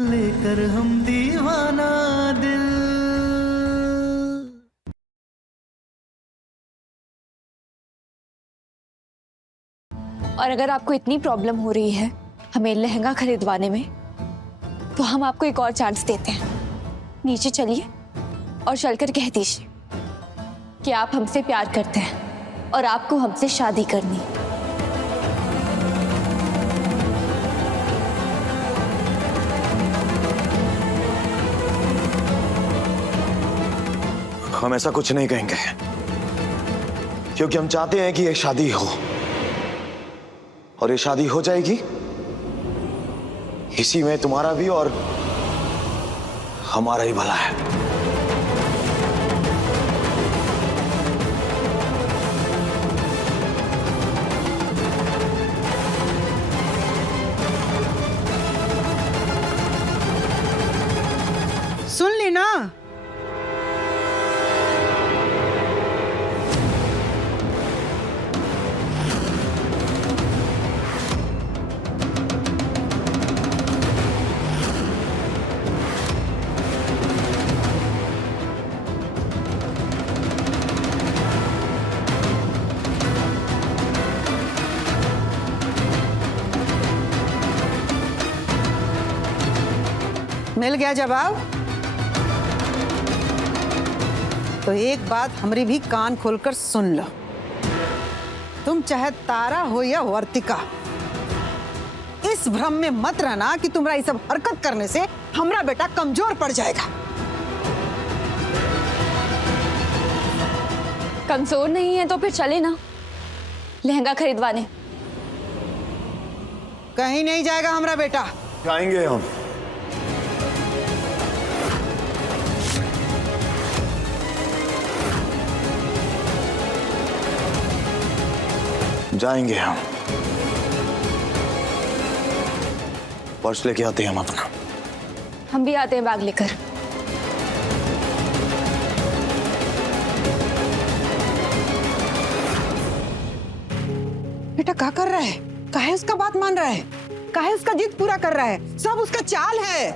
लेकर हम दीवाना दिल। और अगर आपको इतनी प्रॉब्लम हो रही है हमें लहंगा खरीदवाने में, तो हम आपको एक और चांस देते हैं। नीचे चलिए और चलकर कह दीजिए कि आप हमसे प्यार करते हैं और आपको हमसे शादी करनी है। हम ऐसा कुछ नहीं कहेंगे, क्योंकि हम चाहते हैं कि ये शादी हो, और ये शादी हो जाएगी। इसी में तुम्हारा भी और हमारा ही भला है। सुन ली ना? मिल गया जवाब? तो एक बात हमारी भी कान खोलकर सुन लो। तुम चाहे तारा हो या वर्तिका, इस भ्रम में मत रहना कि तुम्हारा ये सब हरकत करने से हमारा बेटा कमजोर पड़ जाएगा। कमजोर नहीं है तो फिर चले ना लहंगा खरीदवाने। कहीं नहीं जाएगा हमारा बेटा। जाएंगे हम। जाएंगे हम। पर्स लेके आते हैं हम अपना। हम भी आते हैं बैग लेकर। बेटा क्या कर रहा है? काहे उसका बात मान रहा है? काहे उसका जिद पूरा कर रहा है? सब उसका चाल है।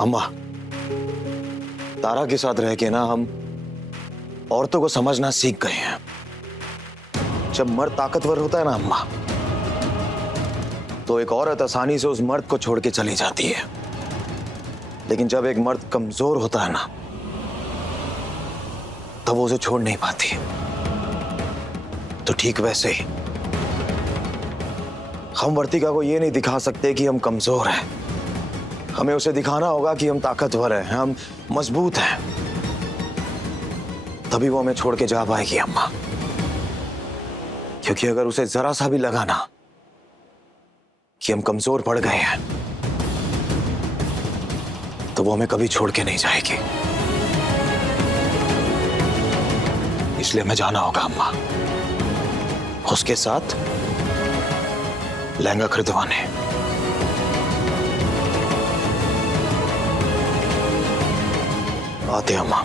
अम्मा, तारा के साथ रह के ना हम औरतों को समझना सीख गए हैं। जब मर्द ताकतवर होता है ना अम्मा, तो एक औरत आसानी से उस मर्द को छोड़ के चली जाती है। लेकिन जब एक मर्द कमजोर होता है ना, तब वो उसे छोड़ नहीं पाती। तो ठीक वैसे ही हम वर्तिका को ये नहीं दिखा सकते कि हम कमजोर हैं। हमें उसे दिखाना होगा कि हम ताकतवर हैं, हम मजबूत हैं। तभी वो हमें छोड़ के जा पाएगी अम्मा। क्योंकि अगर उसे जरा सा भी लगा ना कि हम कमजोर पड़ गए हैं, तो वो हमें कभी छोड़ के नहीं जाएगी। इसलिए हमें जाना होगा अम्मा, उसके साथ लहंगा खरीदवाने। आते अम्मा।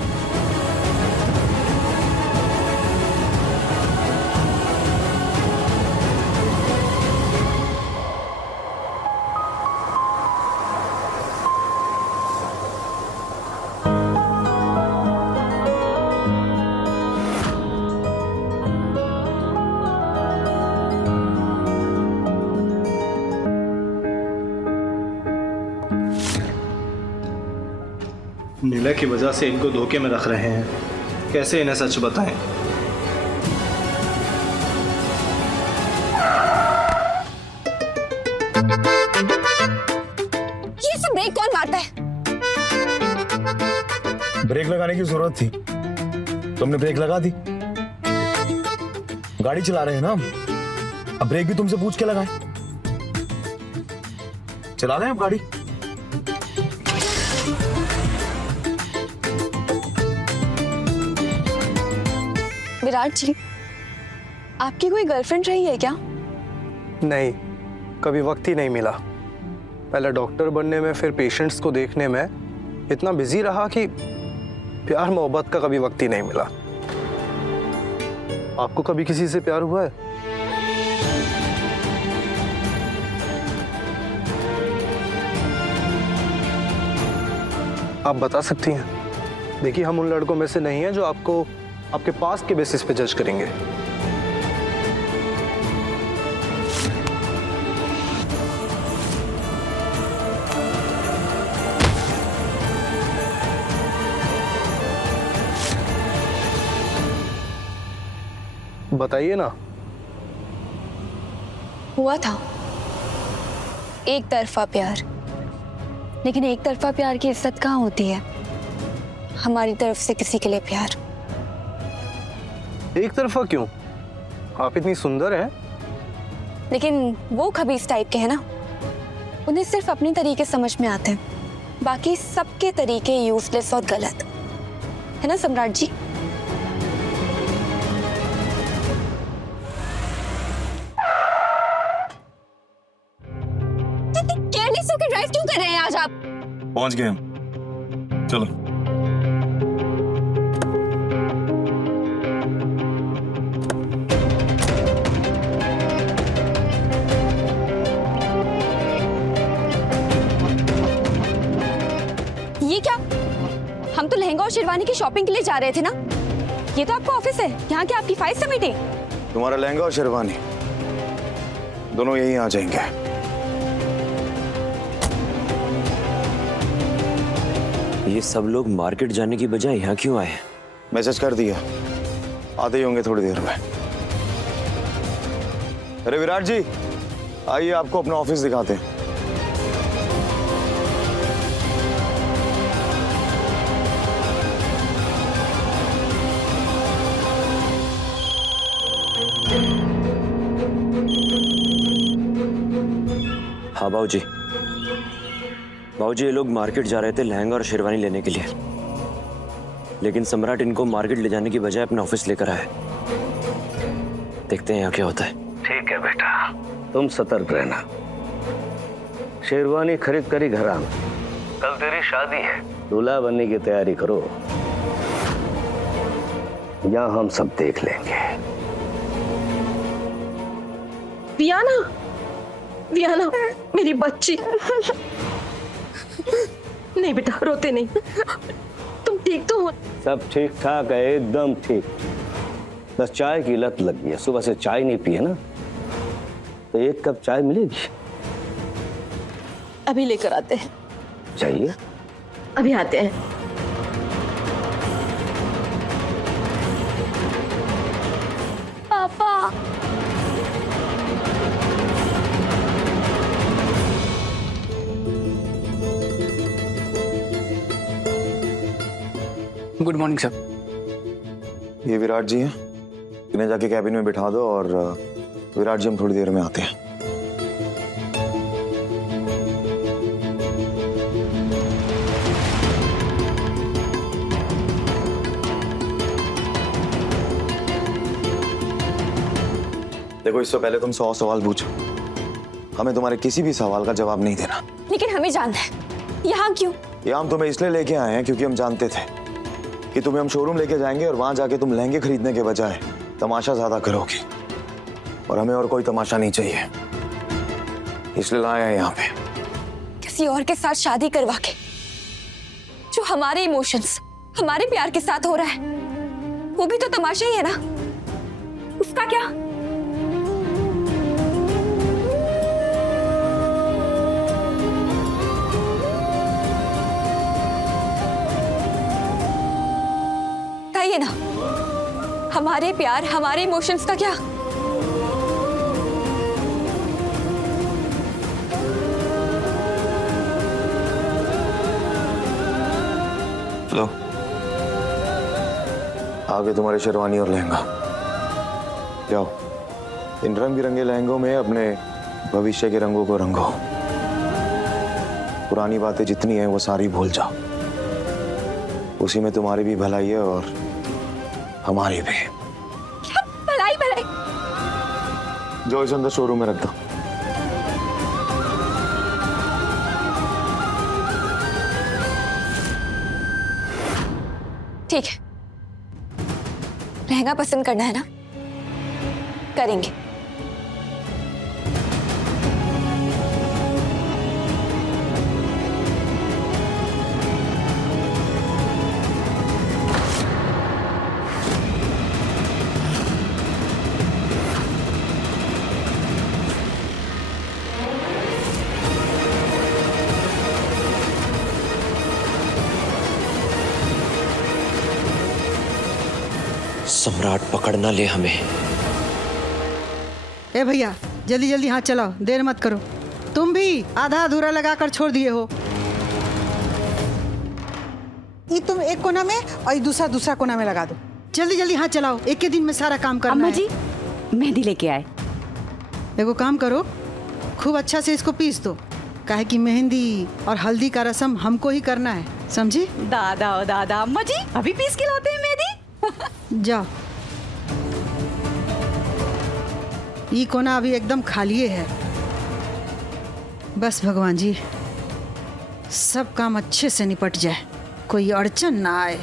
नीला की वजह से इनको धोखे में रख रहे हैं, कैसे इन्हें सच बताएं? ये सब ब्रेक कौन मारता है? ब्रेक लगाने की जरूरत थी, तुमने ब्रेक लगा दी। गाड़ी चला रहे हैं ना हम, अब ब्रेक भी तुमसे पूछ के लगाए। चला रहे हैं अब गाड़ी। विराट जी, आपकी कोई गर्लफ्रेंड रही है क्या? नहीं, कभी वक्त ही नहीं मिला। पहले डॉक्टर बनने में, फिर पेशेंट्स को देखने में इतना बिजी रहा कि प्यार मोहब्बत का कभी वक्त ही नहीं मिला। आपको कभी किसी से प्यार हुआ है? आप बता सकती हैं? देखिए, हम उन लड़कों में से नहीं हैं जो आपको आपके पास के बेसिस पे जज करेंगे। बताइए ना। हुआ था एक तरफा प्यार, लेकिन एक तरफा प्यार की इज्जत कहाँ होती है? हमारी तरफ से किसी के लिए प्यार। एक तरफा क्यों? आप इतनी सुंदर हैं। लेकिन वो खबीस टाइप के हैं ना, उन्हें सिर्फ अपनी तरीके समझ में आते हैं, बाकी सबके तरीके यूजलेस और गलत है ना सम्राट जी? केयरलेस होकर ड्राइव क्यों कर रहे हैं आज आप? पहुंच गए हम, चलो। ये क्या? हम तो लहंगा और शेरवानी की शॉपिंग के लिए जा रहे थे ना। ये तो आपका ऑफिस है, यहाँ क्या आपकी फाइल सबमिटिंग? तुम्हारा लहंगा और शेरवानी दोनों यहीं आ जाएंगे। ये सब लोग मार्केट जाने की बजाय यहाँ क्यों आए? मैसेज कर दिया, आते ही होंगे थोड़ी देर में। अरे विराट जी, आइए आपको अपना ऑफिस दिखाते हैं। हाँ बाबूजी, बाबूजी ये लोग मार्केट जा रहे थे लहंगा और शेरवानी लेने के लिए, लेकिन सम्राट इनको मार्केट ले जाने की बजाय अपना ऑफिस लेकर आए। देखते हैं यहाँ क्या होता है। ठीक है बेटा, तुम सतर्क रहना। शेरवानी खरीद कर ही घर आना। कल तेरी शादी है, दूल्हा बनने की तैयारी करो। यहाँ हम सब देख लेंगे। वियाना, वियाना मेरी बच्ची। नहीं बेटा, रोते नहीं। तुम ठीक तो हो? सब ठीक ठाक है, एकदम ठीक। बस चाय की लत लगी है, सुबह से चाय नहीं पी है ना, तो एक कप चाय मिलेगी? अभी लेकर आते हैं। चाहिए? अभी आते हैं। पापा, गुड मॉर्निंग सर। ये विराट जी हैं, इन्हें जाके कैबिन में बिठा दो और विराट जी हम थोड़ी देर में आते हैं। देखो, इससे पहले तुम 100 सवाल पूछो, हमें तुम्हारे किसी भी सवाल का जवाब नहीं देना। लेकिन हमें जानना है, यहाँ क्यों? यहाँ हम तुम्हें इसलिए लेके आए हैं क्योंकि हम जानते थे कि तुम्हें हम शोरूम लेके जाएंगे और वहां जाके तुम लहंगे खरीदने के बजाय तमाशा ज्यादा करोगे, और हमें और कोई तमाशा नहीं चाहिए, इसलिए लाए हैं यहाँ पे। किसी और के साथ शादी करवा के जो हमारे इमोशंस, हमारे प्यार के साथ हो रहा है, वो भी तो तमाशा ही है ना। उसका क्या? बताइए ना, हमारे प्यार, हमारे इमोशंस का क्या? लो, आगे तुम्हारे शेरवानी और लहंगा। जाओ, इन रंग बिरंगे लहंगों में अपने भविष्य के रंगों को रंगो। पुरानी बातें जितनी हैं वो सारी भूल जाओ, उसी में तुम्हारी भी भलाई है और हमारी भी। क्या भलाई भलाई? जो इसे अंदर शोरूम में रख दो। ठीक है, लहंगा पसंद करना है ना, करेंगे। सम्राट पकड़ ना ले हमें। ए भैया, जल्दी जल्दी हाथ चलाओ, देर मत करो। तुम भी आधा अधूरा लगाकर छोड़ दिए हो। ये तुम एक कोना में और ये दूसरा कोना में लगा दो। जल्दी जल्दी हाथ चलाओ, एक के दिन में सारा काम करना अम्मा है। जी मेहंदी लेके आए। देखो काम करो, खूब अच्छा से इसको पीस दो, काहे कि मेहंदी और हल्दी का रस्म हमको ही करना है, समझी? दादा ओ दादा, अम्मा जी अभी पीस के लाते हैं मेहंदी। जाओ। ये कोना अभी एकदम खाली है। बस भगवान जी सब काम अच्छे से निपट जाए, कोई अड़चन ना आए।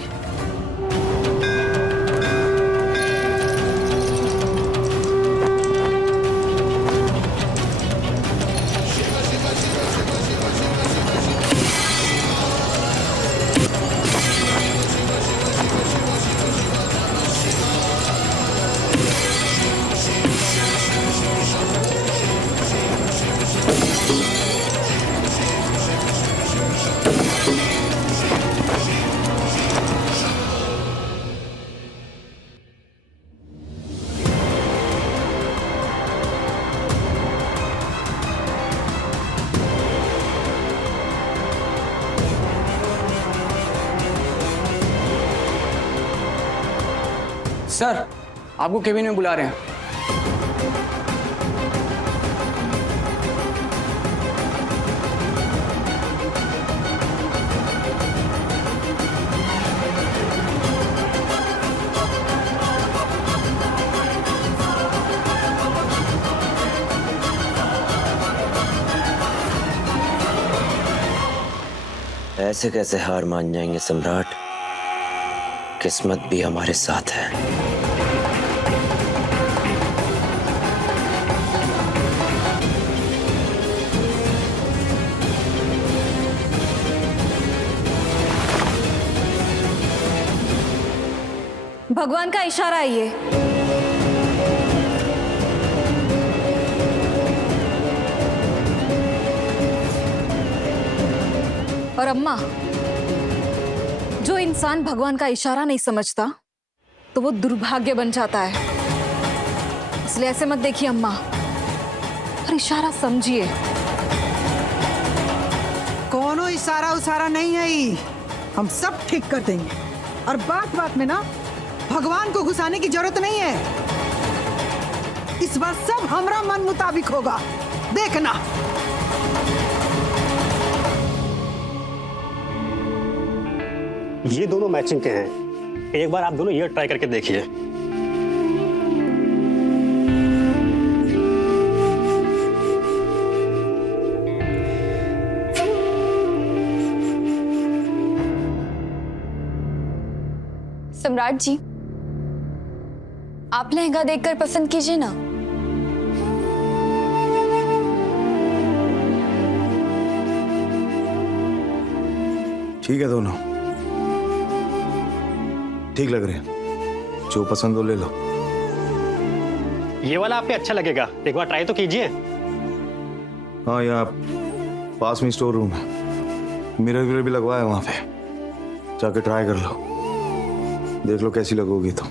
सर आपको केबिन में बुला रहे हैं। ऐसे कैसे हार मान जाएंगे सम्राट? किस्मत भी हमारे साथ है। भगवान का इशारा है ये। और अम्मा, जो इंसान भगवान का इशारा नहीं समझता तो वो दुर्भाग्य बन जाता है। इसलिए ऐसे मत देखिए अम्मा, और इशारा समझिए। कोनो इशारा उसारा नहीं है ये, हम सब ठीक कर देंगे। और बात बात में ना भगवान को घुसाने की जरूरत नहीं है। इस बार सब हमरा मन मुताबिक होगा, देखना। ये दोनों मैचिंग के हैं, एक बार आप दोनों ये ट्राई करके देखिए। सम्राट जी, आप लहंगा देखकर पसंद कीजिए ना। ठीक है, दोनों ठीक लग रहे हैं। जो पसंद हो ले लो। ये वाला आप पे अच्छा लगेगा, एक बार ट्राई तो कीजिए। हाँ, यहाँ पास में स्टोर रूम है, मिरर विरर भी लगवाया वहां पे, जाके ट्राई कर लो, देख लो कैसी लगोगी तो।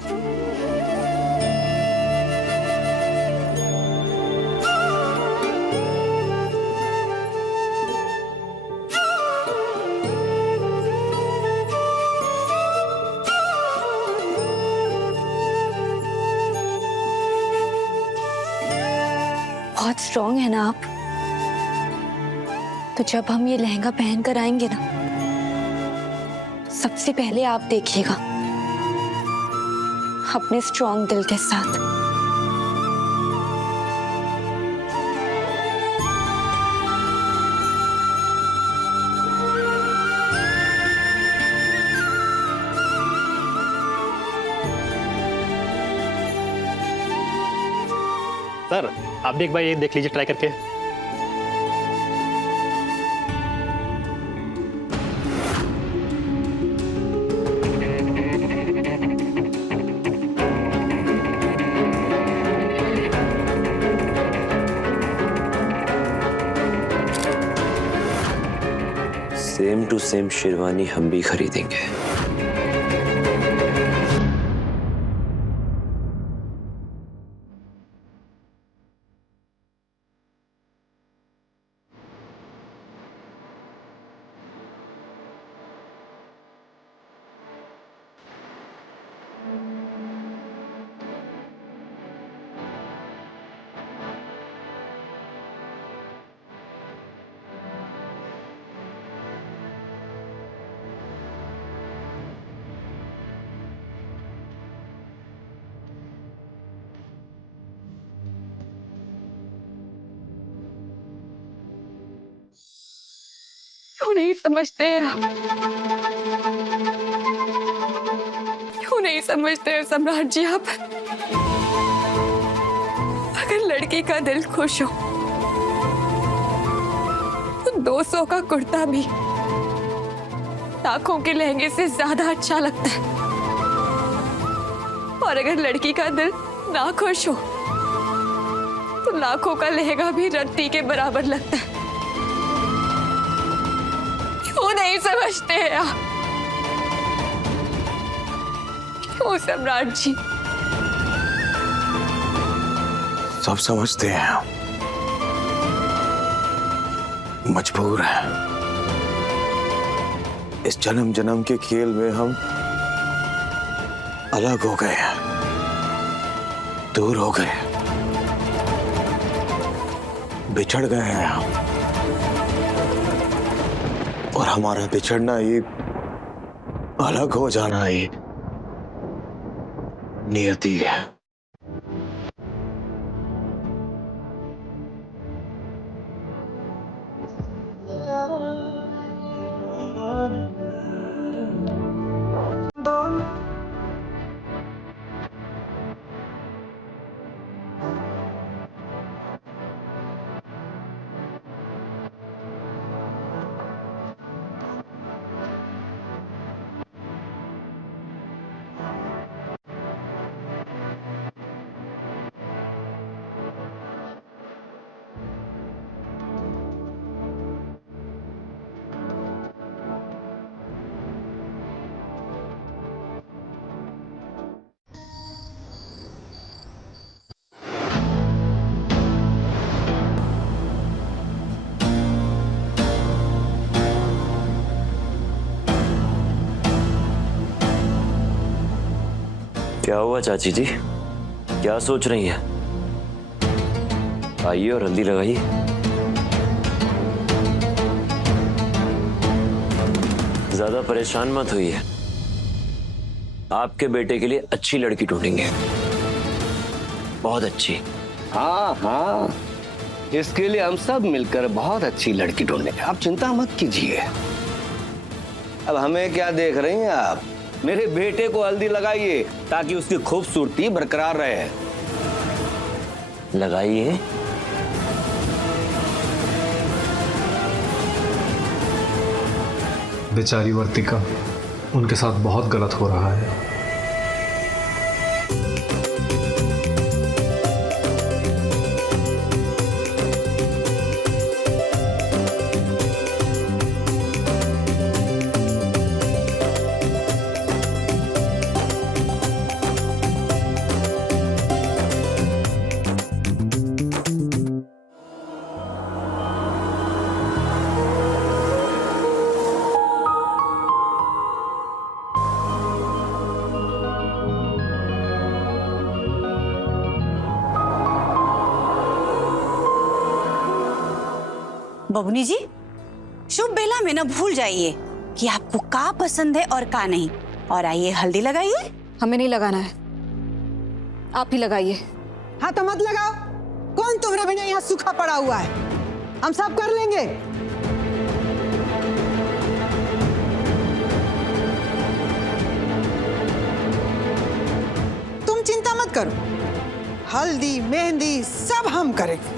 बहुत स्ट्रॉन्ग है ना आप, तो जब हम ये लहंगा पहन कर आएंगे ना, सबसे पहले आप देखिएगा अपने स्ट्रॉन्ग दिल के साथ। सर आप भी एक बार ये देख लीजिए ट्राई करके। सेम टू सेम शेरवानी हम भी खरीदेंगे। नहीं समझते हैं आप? क्यों नहीं समझते हैं सम्राट जी आप? अगर लड़की का दिल खुश हो तो 200 का कुर्ता भी लाखों के लहंगे से ज्यादा अच्छा लगता है, और अगर लड़की का दिल ना खुश हो तो लाखों का लहंगा भी रत्ती के बराबर लगता है। क्यों नहीं समझते हैं आप? क्यों सम्राट जी? सब समझते हैं हम, मजबूर हैं। इस जन्म जन्म के खेल में हम अलग हो गए हैं, दूर हो गए, बिछड़ गए हैं हम, और हमारा बिछड़ना ही, अलग हो जाना ही नियति है। क्या हुआ चाची जी, क्या सोच रही हैं? आइए और हल्दी लगाइए। ज्यादा परेशान मत होइए, आपके बेटे के लिए अच्छी लड़की ढूंढेंगे, बहुत अच्छी। हाँ हाँ, इसके लिए हम सब मिलकर बहुत अच्छी लड़की ढूंढेंगे, आप चिंता मत कीजिए। अब हमें क्या देख रही हैं आप? मेरे बेटे को हल्दी लगाइए ताकि उसकी खूबसूरती बरकरार रहे। लगाइए। बेचारी वर्तिका, उनके साथ बहुत गलत हो रहा है। बबनी जी, शुभ बेला में न भूल जाइए कि आपको का पसंद है और का नहीं, और आइए हल्दी लगाइए। हमें नहीं लगाना है, आप ही लगाइए। हाँ तो मत लगाओ, कौन तुम्हारे बिना यहाँ सूखा पड़ा हुआ है, हम सब कर लेंगे। तुम चिंता मत करो, हल्दी मेहंदी सब हम करेंगे।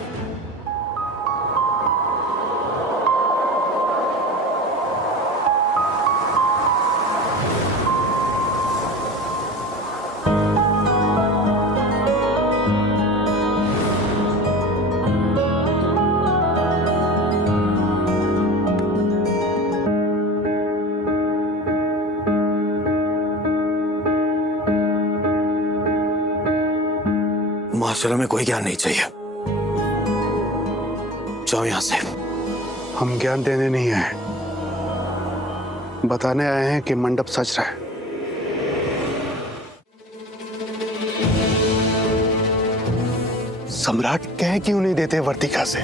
माशरे में कोई ज्ञान नहीं चाहिए, जाओ यहां से। हम ज्ञान देने नहीं आए, बताने आए हैं कि मंडप सज रहा है। सम्राट कह क्यों नहीं देते वर्तिका से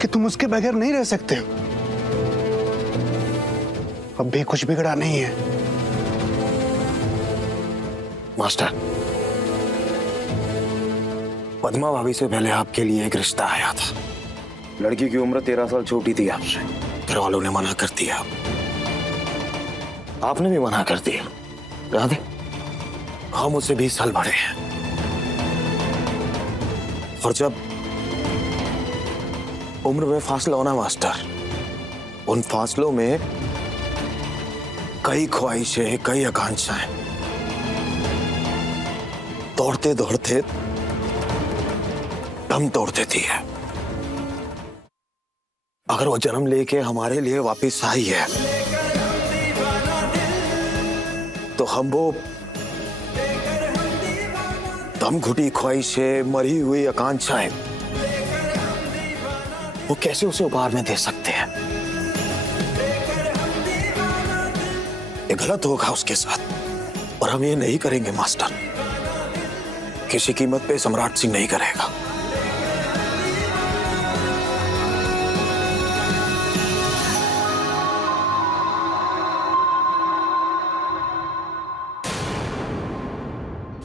कि तुम उसके बगैर नहीं रह सकते हो? अब भी कुछ बिगड़ा नहीं है। मास्टर, पद्मा भाभी से पहले आपके लिए एक रिश्ता आया था। लड़की की उम्र 13 साल छोटी थी आपसे, घर वालों ने मना कर दिया, आपने भी मना कर दिया। याद है, हम मुझसे 20 साल बड़े हैं, और जब उम्र में फासला होना मास्टर, उन फासलों में कई ख्वाहिशें, कई आकांक्षाएं दौड़ते दौड़ते दम तोड़ देती है। अगर वो जन्म लेके हमारे लिए वापस आई है तो हम वो दम घुटी ख्वाहिशें, मरी हुई आकांक्षाएं, वो कैसे उसे उपहार में दे सकते हैं? ये गलत होगा उसके साथ, और हम ये नहीं करेंगे मास्टर। किसी कीमत पे सम्राट सिंह नहीं करेगा।